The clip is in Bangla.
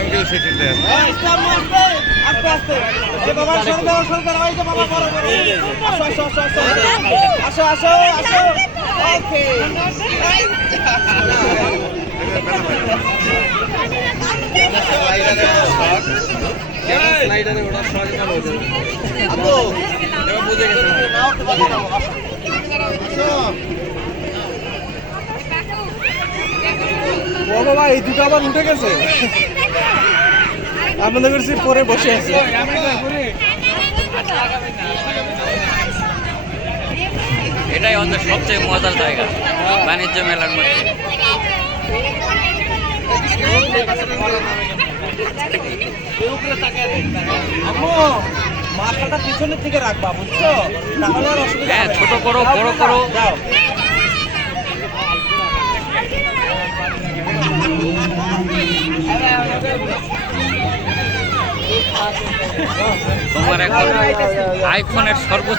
অ্যাঙ্গেল সেটি দেন। আস্তে আস্তে বাবা সরকার ওই যে বাবা বড় বড় আসো আসো আসো আসো আসো আসো আসো ওকে স্লাইডারে ওটা সহজে ভালো হয়ে যাবে। আপু এবার বুঝে গেছে। নাও তো বাবা নাও আসো ও বাবা এই দুটো আবার উঠে গেছে আপনাদের কাছে পরে বসে আছে এটাই আমাদের সবচেয়ে মজার জায়গা বাণিজ্য মেলার মধ্যে। আম্মু মাথাটা পিছনের দিকে রাখবা বুঝছো তাহলে আর অসুবিধা হ্যাঁ, হবে না। ছোট করো, দাও, বড় দাও, করো। দাও তোমার এখন আইফোনের সর্বোচ্চ